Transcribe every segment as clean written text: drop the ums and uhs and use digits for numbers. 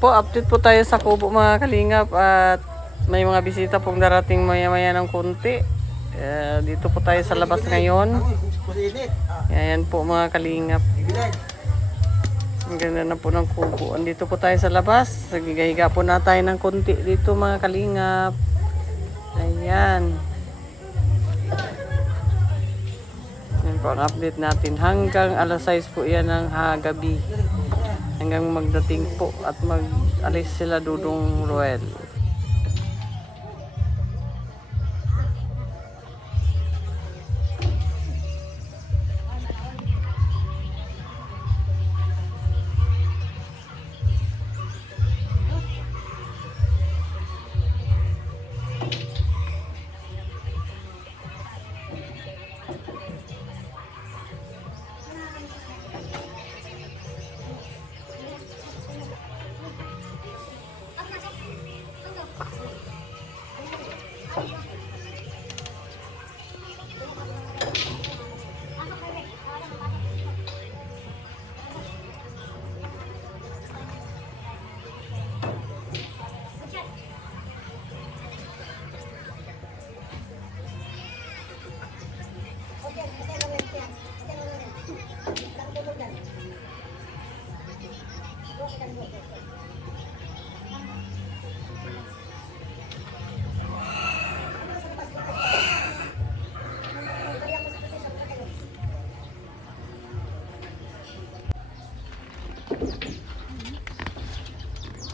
po, update po tayo sa Kubo mga kalingap at may mga bisita pong darating maya-maya ng konti. Dito po tayo sa labas ngayon. Ayan po mga kalingap. Ang ganda na po ng Kubo. Andito po tayo sa labas. Nagigahiga po na tayo ng konti dito mga kalingap. Ayan. Yan po ang update natin. Hanggang alas 6 po yan ng gabi. Hanggang magdating po at mag-alis sila Dudong Roel.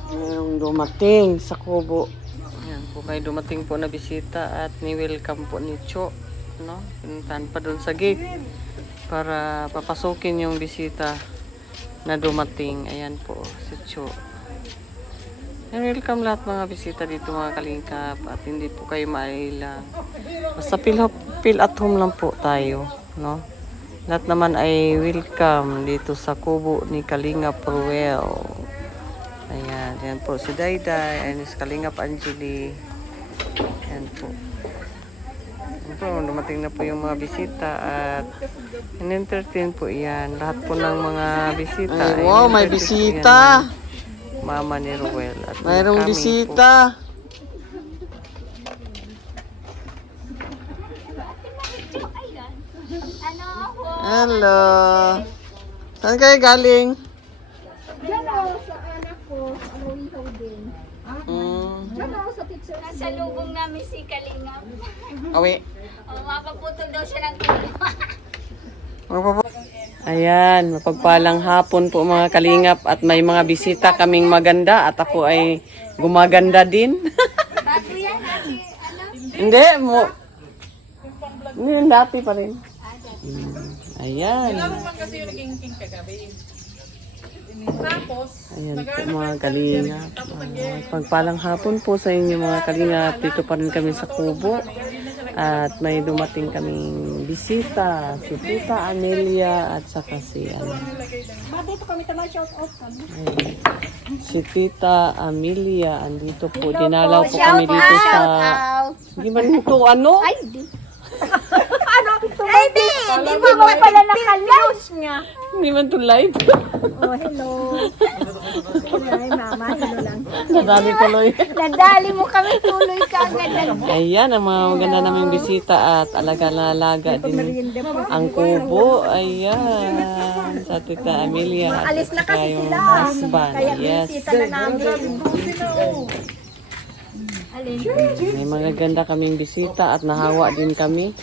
Ngayong dumating sa Kubo. Ayan po may dumating po na bisita at ni-welcome po ni Cho. No? Pinuntahan pa doon sa gate para papasukin yung bisita na dumating. Ayan po si Cho. And welcome lahat mga bisita dito mga kalingkap at hindi po kayo mailang. Basta feel at home lang po tayo. No? Lahat naman ay welcome dito sa Kubo ni Kalingap Roel. Ayan, yan po si Dayday, ayan si Kalingap Angeli. Ayan po. Ayan po, dumating na po yung mga bisita at in-entertain po yan. Lahat po ng mga bisita. Ay, wow, may bisita. Mama ni Roel. At mayroong bisita. Hello. Saan kayo galing? Sa anak ko, arawihaw din. Sa picture. Nasa lubong namin si Kalingap. Awi. Mapaputol daw siya ng tulo. Ayan, mapagpalang hapon po mga kalingap at may mga bisita kaming maganda at ako ay gumaganda din. Bago yan, ate. Ano? Hindi, hindi yung dati pa rin. Ayan. Kasi yung naging king kagabi. Tapos, Ayan po mga kalingap. Pagpalang hapon po sa inyo mga kalingap. Dito pa rin kami sa Kubo. At may dumating kaming bisita. Si Tita Amelia at saka si Dito kami tama shout out kami. Ayan. Si Tita Amelia. Andito po. Dinalaw po kami dito sa... Hindi man ito ano? Ay, di. Ay, di. Di mo mo pala nakalaus niya. Hindi man ito live. Oh, hello. Ay, mama, hello lang. Nadali tuloy. Nadali mo kami tuloy ka agad. Ayan, ang mga maganda naming bisita at alaga-alaga din ang Kubo. Ayan, sa Tita Amelia. Alis na kasi yung sila. husband. Kaya Yes. bisita na namin. May mga ganda kaming bisita at nahawa din kami.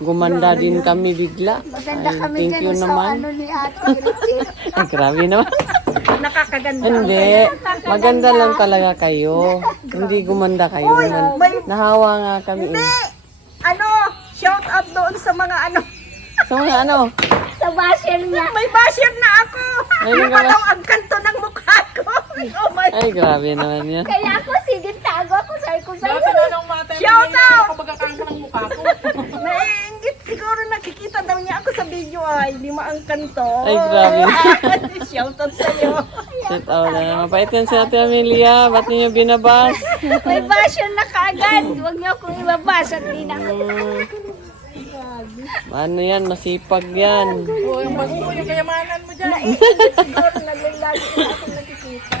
Gumanda din kami bigla. Maganda Ay, kami thank you ganun sa naman. ano ni ate Richie. Ay, grabe naman. Nakakaganda. Hindi. Maganda lang talaga kayo. Hindi gumanda kayo. Nahawa nga kami. Ano, shout out doon sa mga ano. So, ano? Sa basher niya. May basher na ako. Ay, Ano ba daw ang kanto ng mukha ko? Oh my Ay, grabe naman yan. Kaya ako, sige, tago ako. Sabi ko sa'yo. dati na nung mata Shout out! kapag ka ng mukha ko. Naiingit siguro nakikita daw niya ako sa video ay lima ang kanto. Ay, grabe. Shout out sa'yo. Sit out na. Mapait yan si Ate Amelia. Ba't niyo binabas? May basher na kaagad. Huwag niyo akong ibabas at di na. Ano yan? Masipag yan. O, yung bago, yung kayamanan mo dyan. Naiingit siguro na lagi na ako nakikita.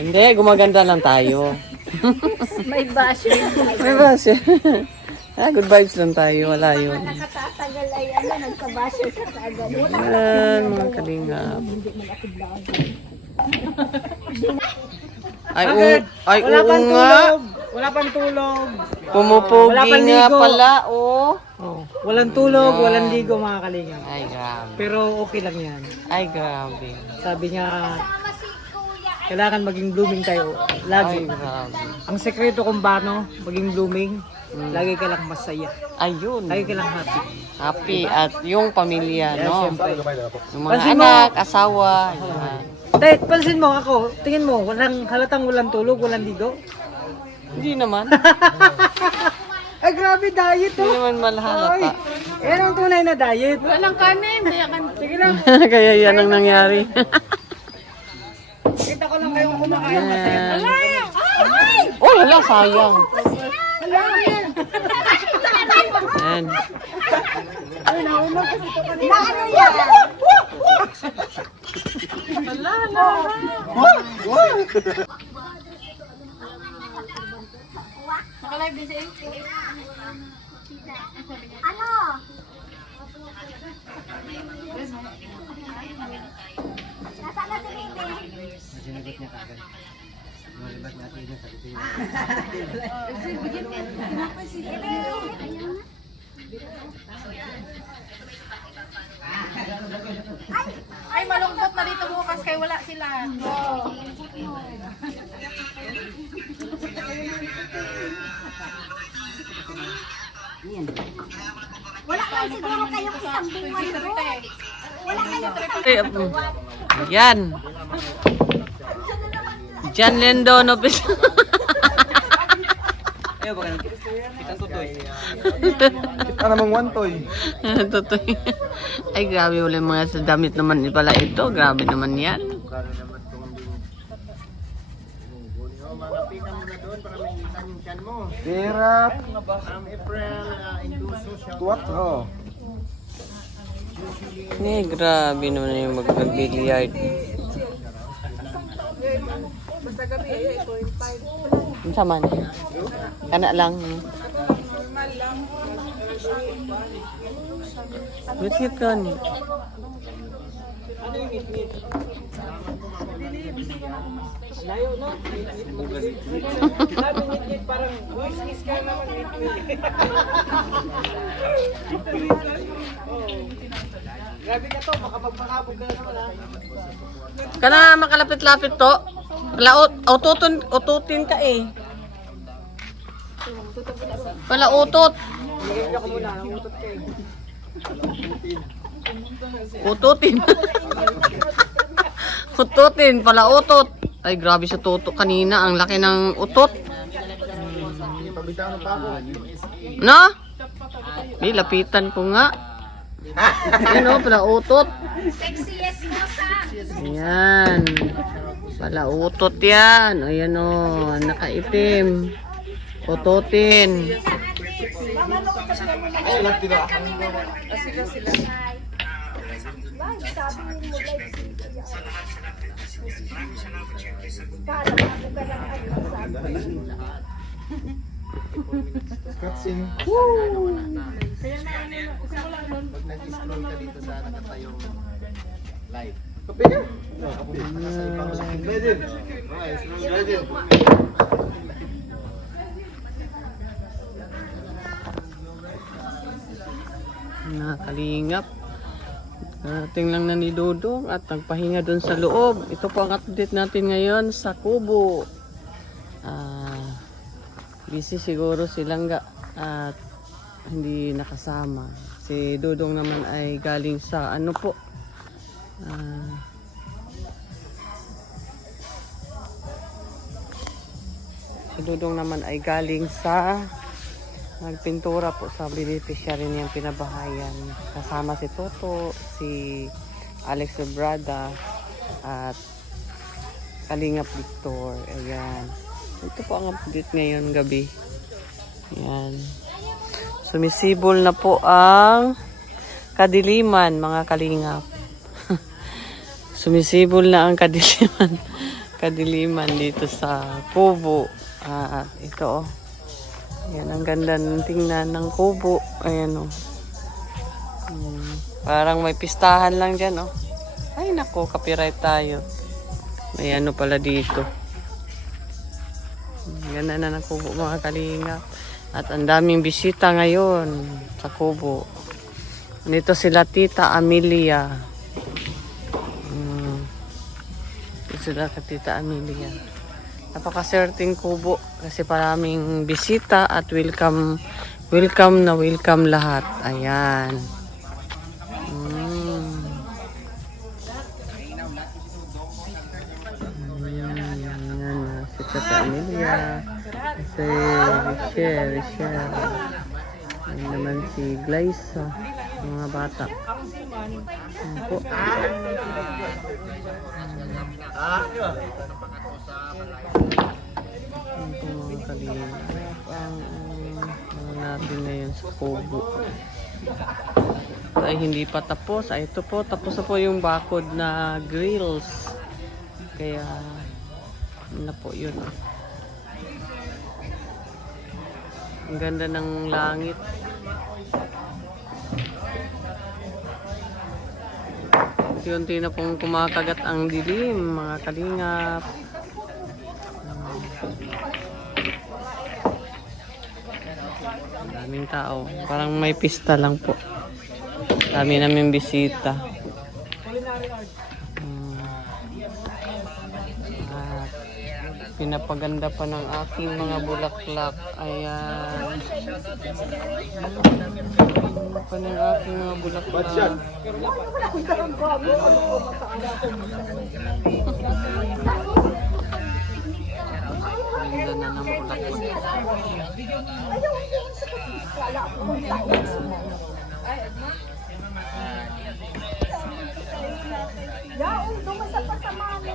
Hindi, gumaganda lang tayo. May basher. May ba siya? Good vibes lang tayo. Wala yun. Nakatatagal ay nagka-basher ka kaagad. Yan, mga kalingap. Ay, Wala oo pang nga. tulog. Wala pang tulog. Wala Pumupugi pang nga ligo. pala, oh. Oh, walang tulog, walang ligo mga kalingap. Ay, grabe. Pero okay lang yan. Ay, grabe. Sabi niya, kailangan maging blooming tayo. Ay, Lagi. grabe. Ang sekreto kung paano maging blooming, lagi ka lang masaya. Ayun. Lagi ka lang happy. Happy at yung pamilya, no? Siyempre. Yung mga Pansin mo- anak, asawa. Yan. Dahil, pansin mo ako, tingin mo, halatang walang tulog, walang ligo. Hindi naman. Ay, grabe diet Hindi oh. naman Ay, malhalata. yan ang tunay na diet. Walang kanin. Sige lang, Kaya yan ang nangyari. kita ko lang kayong kumakain. Yan. Oh, wala, sayang. Yan. Maano yan? Ay, malungkot na dito bukas kay wala sila. Wala man siguro kayong isang buwan bro. Wala kayong isang Ay, yan. Jan Lendo, no? Kita namang wantoy. Totoo. Ay, grabe wala yung mga sa damit naman pala ito. Grabe naman yan. Dirap. Tuwat, oh. Eh, grabe naman yung mag-billiard. Ang sama niya. Kana lang. Bakit ka ni? Layo, no? Sabi ngit-ngit parang, whiskis ka naman ngit-ngit. Grabe ka to, makapagpakabog ka na naman ha. Kana makalapit-lapit to. Laot, ututin ka eh. Pala utot. Bigyan ko muna, nangutot ka eh. Ututin. Ututin, pala utot. Ay, grabe sa tutok kanina. Ang laki ng utot. No? May lapitan ko nga. Ano, pala utot. sexiest mo sa. Ayan. Pala utot yan. Ayan o, nakaitim. Ututin. Ay, lang tila. Cutscene. Pag nag-scroll ka dito sa nakatayong live. Kape ka? Kape. Pwede. Okay, pwede. Nakalingap. Dating lang na ni Dodong at nagpahinga doon sa loob. Ito po ang update natin ngayon sa Kubo. Busy siguro silang at hindi nakasama. Si Dodong naman ay galing sa ano po. Si Dodong naman ay galing sa nagpintura po sa beneficiary niyang pinabahayan. Kasama si Toto, si Alex Ebrada, at Kalingap Victor. Ayan. Ito po ang update ngayon gabi. Ayan. Sumisibol na po ang kadiliman, mga kalingap. Sumisibol na ang kadiliman. kadiliman dito sa kubo. At ito, oh. Ayan, ang ganda ng tingnan ng kubo. Ayan, oh. Parang may pistahan lang dyan, oh. Ay, nako, copyright tayo. May ano pala dito. Ganda na ng kubo, mga kalingap. At ang daming bisita ngayon sa kubo. Dito sila Tita Amelia. Dito sila ka Tita Amelia. Napaka-certain kubo kasi maraming bisita at welcome lahat. Ayan. Ayan, si Tita Amelia. Si Richelle. Ayan naman si Glyza. Mga bata. Ayan po. Ayan po mga kalingap. Ang natin ngayon sa kubo. Ay hindi pa tapos. Ay ito po. Tapos na po yung bakod na grills. Kaya na po yun. Ang ganda ng langit. Unti-unti na pong kumakagat ang dilim, mga kalingap. Daming tao. Parang may pista lang po. Dami namin bisita. Pinapaganda pa ng aking mga bulaklak. Ayan. Pa ng aking mga bulaklak. Ganda na ng bulaklak. Yaon, dumasa pa sa mami.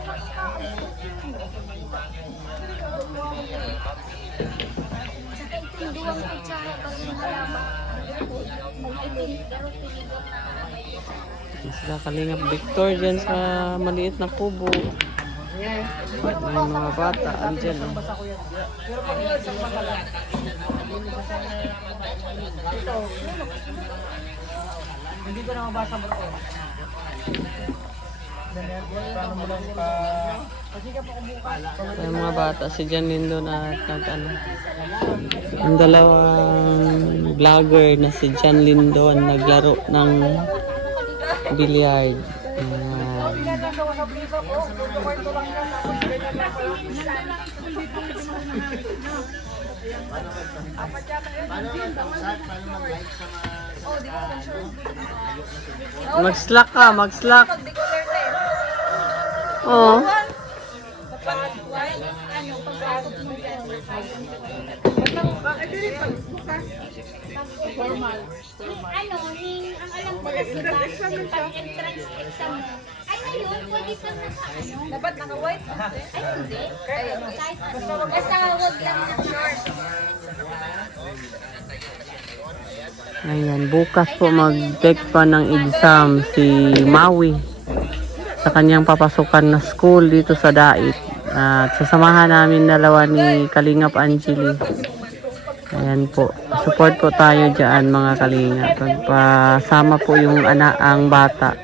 Tinduang kutsara pag malama. Sila Kalingap Victor dyan sa maliit na kubo. May mga bata andyan. Oh. Hindi ko na mabasa mo ito. May mga bata si Jan Lindo na nag-ano. Ang dalawang vlogger na si Jan Lindo naglaro ng billiard. Mag-slack ka, mag-slack. Oo. Formal. Ano, ang alam ko kasi ba, pag-entrance exam mo, ay ngayon, pwede pa sa ano. Dapat naka-white? Ay, hindi. Kahit ano. Basta huwag lang ng short. Ayan, bukas po mag-take pa ng exam si Maui sa kanyang papasukan na school dito sa Dait. At sasamahan namin dalawa ni Kalingap Angeli. Ayan po, support po tayo dyan mga Kalingap. Pagpasama po yung ang bata.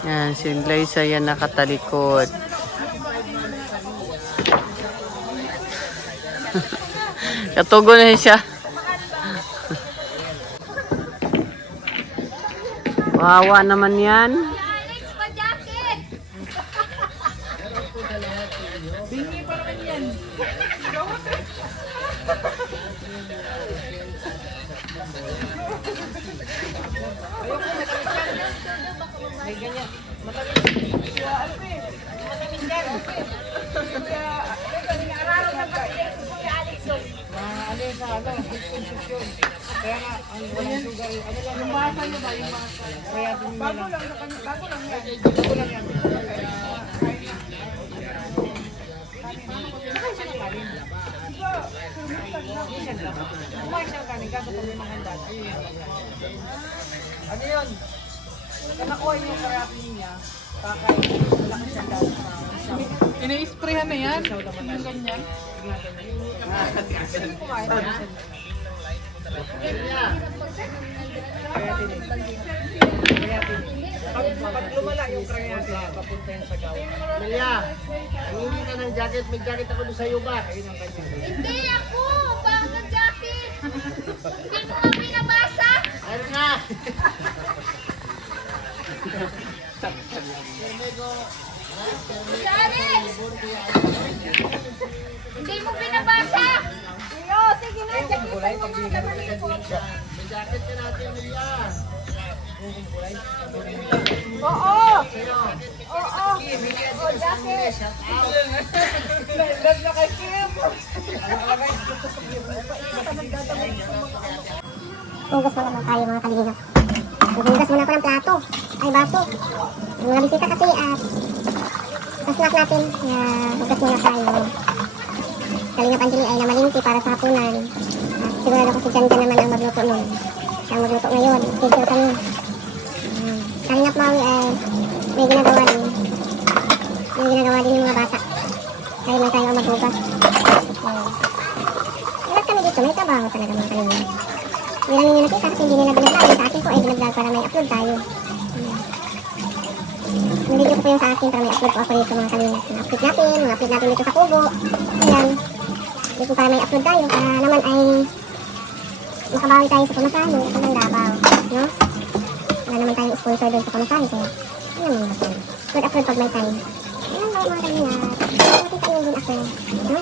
Yan, si Glyza yan nakatalikod. Katugo na siya. Wawa naman yan. Alex, pa-jacket! Bingi pa naman yan. May ganyan. Araw na pati si Kuya Alex. Mga ano sa ano, Kaya nga, ang walang sugar, ano lang yung masa nyo ba? Yung masa. Kaya din nyo lang. Bago lang yan. Bago lang yan. Kumain siya ng kanin, kaso pag may mga handa. Ano yun? Kaya nakuha yung karapi niya, kakain, malaki siya dahil sa ina-sprayhan na yan? Yung ganyan? Kumain na yan. Pag lumala yung kreatin, papunta yan sa gawa. Melia, nangingi ka ng jacket. May jacket ako doon sa iyo ba? Ayun ang kanya. Hindi ako! Bakit jacket? Hindi mo nga pinabasa? Ayun na! Jared! Hindi mo pinabasa? Yo, sige na, jacket mo nga naman yung kotse. May jacket ka natin, Melia. Oo! Oo! O, jacket! Love na kay Kim! Hugas muna naman tayo mga kalingap. Hugas muna ako ng plato. Ay, baso. Ang mga bisita kasi snack natin. Hugas muna tayo. Kalingap Anjali ay namalingki para sa hapunan. At sigurado kasi dyan naman ang magluto nun. Ang magluto ngayon. Schedule kami. Kalingap Maui ay may ginagawa din. May ginagawa din yung mga bata. Kaya may tayo ang maghugas. Lahat kami dito. May trabaho talaga mga kalingap. Hindi lang ninyo nakita kasi hindi nila binagay. Sa akin po ay binagay para may upload tayo. Nilidyo ko po yung sa akin para may upload po ako dito mga kalingap. Mga upload natin dito sa Kubo. Ayan. Dito para may upload tayo para naman ay makabawi tayo sa pamasahe. Ito ng Davao. No? Wala naman tayong sponsor doon sa pamasahe. Kaya ano naman natin. Upload pag may time. Ayan po mga kalingap. Makita nyo din ako. No?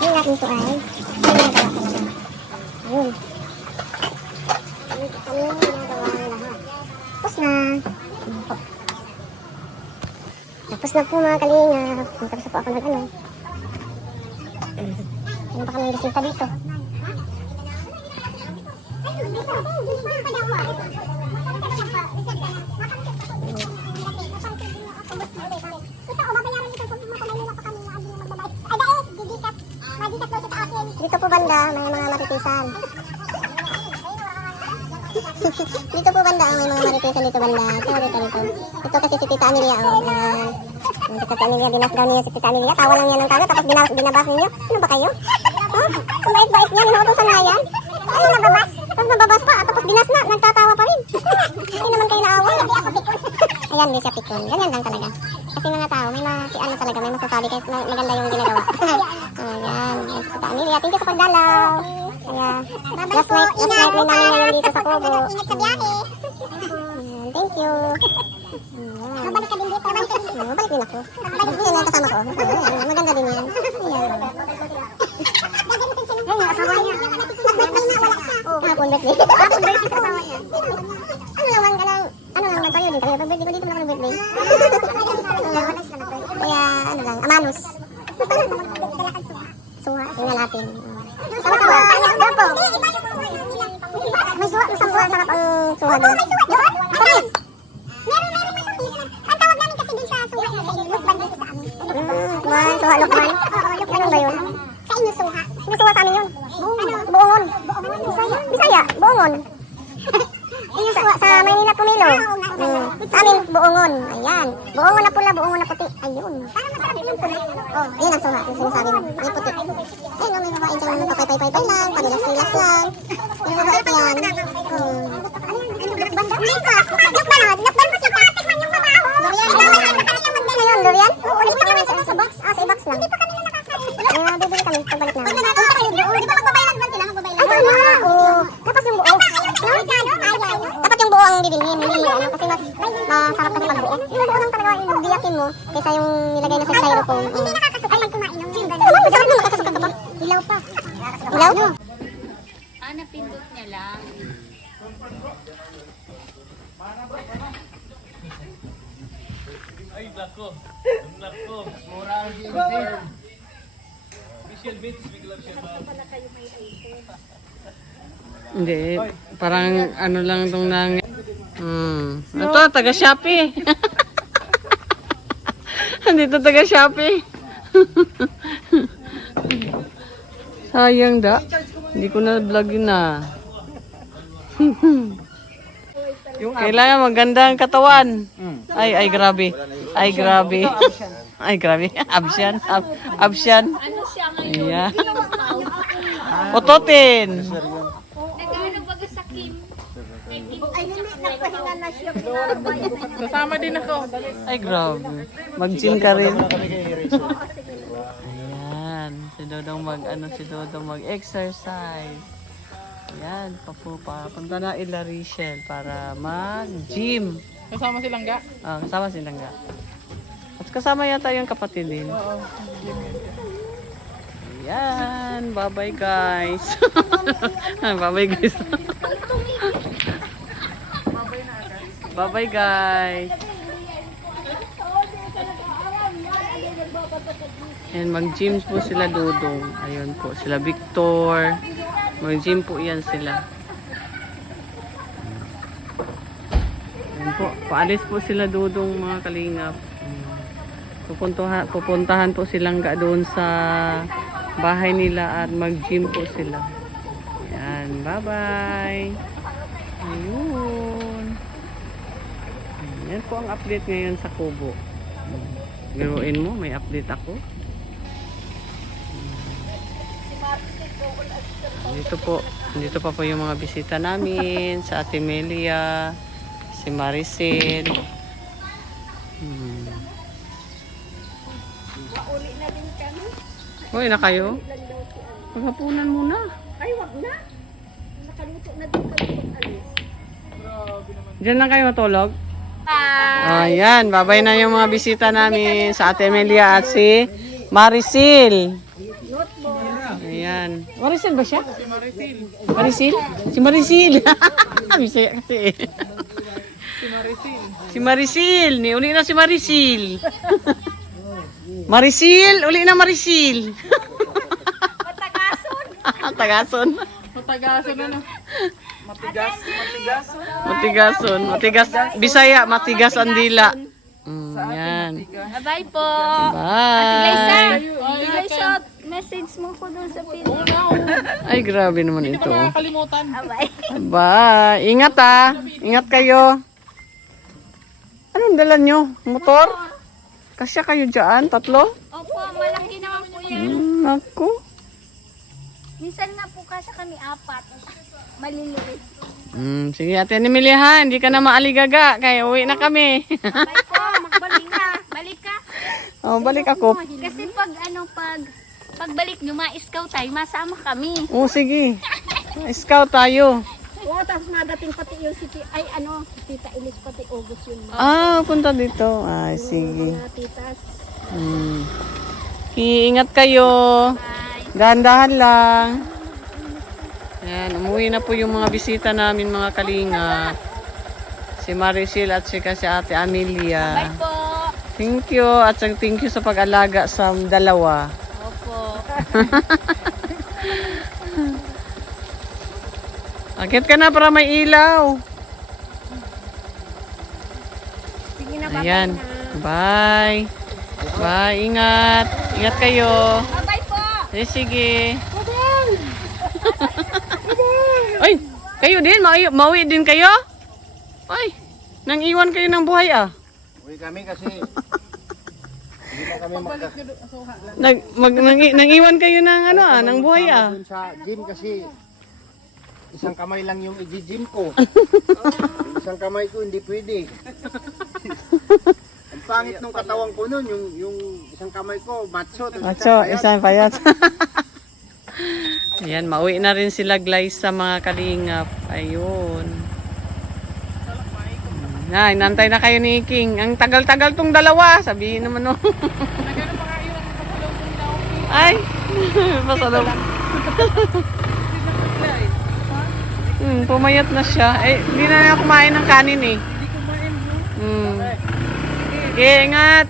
Yung natin ito ay hindi nagawa talaga. Ayun. Kami ginagawa lahat. Tapos na. Tapos na po mga kalingap. Tapos na po ako ng ano. Ano pa kami yung resulta dito? Dito po banda, may mga matitisan. Dito po banda, may mga maritisan dito banda. Ito kasi si Tita Amelia. Ayan. Si Tita Amelia, binas daw niya si Tita Amelia. Tawa lang yan ng tawa, tapos binabas ninyo. Ano ba kayo? Ang bait-bait niya, inuutosan nga yan. Ano nababas? Tapos nababas pa, tapos binas na, nagtatawa pa rin. Hindi naman kayo naawa. Ayan, di siya pikon. Ganyan lang talaga. Kasi mga tao, may ano talaga, may masasabi kahit maganda yung ginagawa. Ayan, si Tita Amelia, thank you sa pagdalaw. Kaya, last night rin namin ngayon dito sa Kubo. Ingat sa biyahe. Thank you. Mabalik ka din dito. Mabalik din ako. Yan ang kasama ko. Maganda din yan. Ayan. Ay, yung asawa niya. Nag-birthday na, wala siya. Hapon birthday. Hapon birthday sa asawa niya. Ano naman tayo dito. Kaya pag-birthday ko dito mo lang birthday. Kaya ano lang, amanos. Suha, tingnan natin. Sama-sama. Dapo. May suha, masarap ang suha doon. Tamis! Meron matamis. Ang tawag namin kasi din sa suha na sa lukban dito sa amin. Suha, lukman. Ano ba yun? Sa inyo suha. Ano suha sa amin yun? Buongon. Bisaya, buongon. Yun yung suha sa Maynila Pumilo. Sa amin, buongon. Ayan. Buongon na pula, buongon na puti. Ayun. Parang masarap yung pula. Oh, ayun ang suha. Yung sinasabi mo. Yung puti. Ayun, may babae dyan. Papay-pay-pay lang. Panilas-nilas lang. Yung babae pa yan. Lukban mo siya. Tikman yung mabaho. Ngayon, durian? Hindi pa kami sa box. Sa i-box lang. Hindi pa kami nakakain. Bibili kami pagbalik namin. Punta kayo doon. Di ba magbabaylan ba sila? Magbabaylan. Ay, tama. Oo. Dapat yung buo. Dapat yung buo ang bibilhin. Hindi, kasi masarap kasi pag buo. Yung buo lang talaga yung biyakin mo kaysa yung nilagay na sa styrofoam. Hindi nakakasuka pag kumain ng Masarap naman, makasukat ka pa. Ilaw pa. Ilaw? Napindot niya lang. Ay, nako. Nako. Mura ang gift. Official bits, big love siya ba? Hindi, parang ano lang itong nang... Ito, taga Shopee. Dito taga Shopee. Sayang da. Hindi ko na vlog yun na. Kailangan maganda ang katawan. Ay, grabe. Ay, grabe. Ay, grabe. Absyan. Absyan. Ano siya ngayon? Yeah. Ototin. Nagano baga sa Kim? Ay, hindi, nagpahinga na siya. Pinabay. Sasama din ako. Ay, grabe. Mag-gym ka rin. Kami kay Rachel. Ayan. Si Dodong mag-exercise. Ayan. Papunta na ila Rachel para mag-gym. Kasama silang ga. Kasama silang nga. At kasama yata yung kapatid din. Oo. Ayan. Bye-bye guys. Bye-bye guys. Bye-bye guys. Ayan, mag-gym po sila Dodong. Ayun po, sila Victor. Mag-gym po yan sila. Ayan po, paalis po sila Dodong mga kalingap. Pupuntahan po silang doon sa bahay nila at mag-gym po sila. Ayan, bye-bye. Ayun. Yan po ang update ngayon sa Kubo. Biruin mo, may update ako. Dito pa po yung mga bisita namin, sa Ate Melia, si Maricel. Mauli na din kami. Hoy, na kayo? Lang daw si ano. Maghapunan muna. Ay, wag na. Nakaluto na din kami pag-alis. Diyan lang kayo matulog? Ayan, babay na yung mga bisita namin sa Ate Melia at si Maricel. Ayan. Maricel ba siya? Si Maricel. Maricel? Si Maricel. Bisaya kasi. Si Maricel. Ni uli na si Maricel. Maricel, uli na Maricel. Matagason. Tagason. Matagasan na. Matigas. Bisaya, matigas ang dila. Yan. Bye po. Bye. Glaysa, message mo ko doon sa pin. Ay, grabe naman ito. Nakakalimutan. Bye. Ingat ah. Ingat kayo. Anong dala nyo? Motor? Kasya kayo dyan? Tatlo? Opo, malaki naman po yan. Naku. Minsan na po kasi kami 4. Maliliit. Sige ate Emilia ha. Hindi ka na maaligaga. Kaya uwi na kami. Bye po, magbalik ka. Balik ka. Balik ako. Kasi pagbalik nyo, ma-scout tayo, masama kami. Sige. Scout tayo. Oo, tapos nadating pati yung si Tita Elis pati August yun. Punta dito. Sige. Mga titas. Ingat kayo. Dahan-dahan lang. Ayan, umuwi na po yung mga bisita namin mga kalinga. Si Maricel at si Ate Amelia. Bye po. Thank you. At thank you sa pag-alaga sa dalawa. Opo. Akit ka na para may ilaw. Sige na, bye Ayan. na. Bye. Bye. Ingat. Ingat kayo. Bye po. Sige. Ay, kayo din? Mauwi din kayo? Ay, nang iwan kayo ng buhay ah. Uwi kami kasi hindi na kami Nang iwan kayo ng ng buhay ah. dun sa gym kasi isang kamay lang yung i-gym ko. Isang kamay ko hindi pwede. Ang pangit nung katawan ko nun, yung isang kamay ko, macho. Isang payat. Ayan, mauwi na rin sila guys sa mga kalingap. Ayun. Inantay na kayo ni King. Ang tagal-tagal tong dalawa. Sabihin naman no. Ay, pasalong. Pumayat na siya. Hindi na kumain ng kanin eh. Okay, ingat.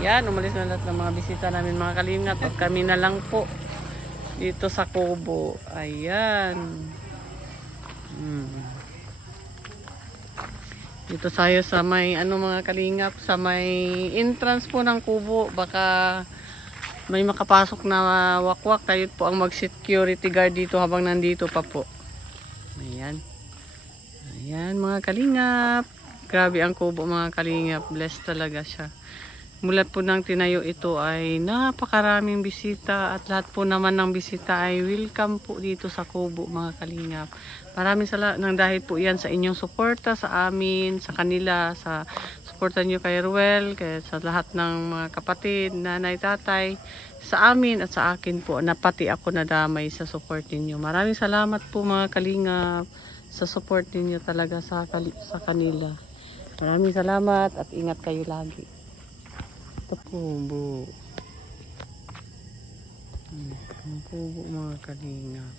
Ayan, umalis na lahat ng mga bisita namin mga kalingap. At kami na lang po dito sa Kubo. Ayan. Dito tayo sa may mga kalingap, sa may entrance po ng kubo, baka may makapasok na wakwak, tayo po ang mag-security guard dito habang nandito pa po. Ayan. Ayan mga kalingap. Grabe ang kubo mga kalingap. Blessed talaga siya. Mula po nang tinayo ito ay napakaraming bisita at lahat po naman ng bisita ay welcome po dito sa kubo mga kalingap. Maraming salamat ng dahil po yan sa inyong suporta sa amin, sa kanila, sa suporta nyo kay Ruel, kay sa lahat ng mga kapatid, nanay, tatay, sa amin at sa akin po na pati ako nadamay sa support ninyo. Maraming salamat po mga kalingap sa support ninyo talaga sa kanila. Maraming salamat at ingat kayo lagi. Ito kubo. Ang kubo mga kalingap.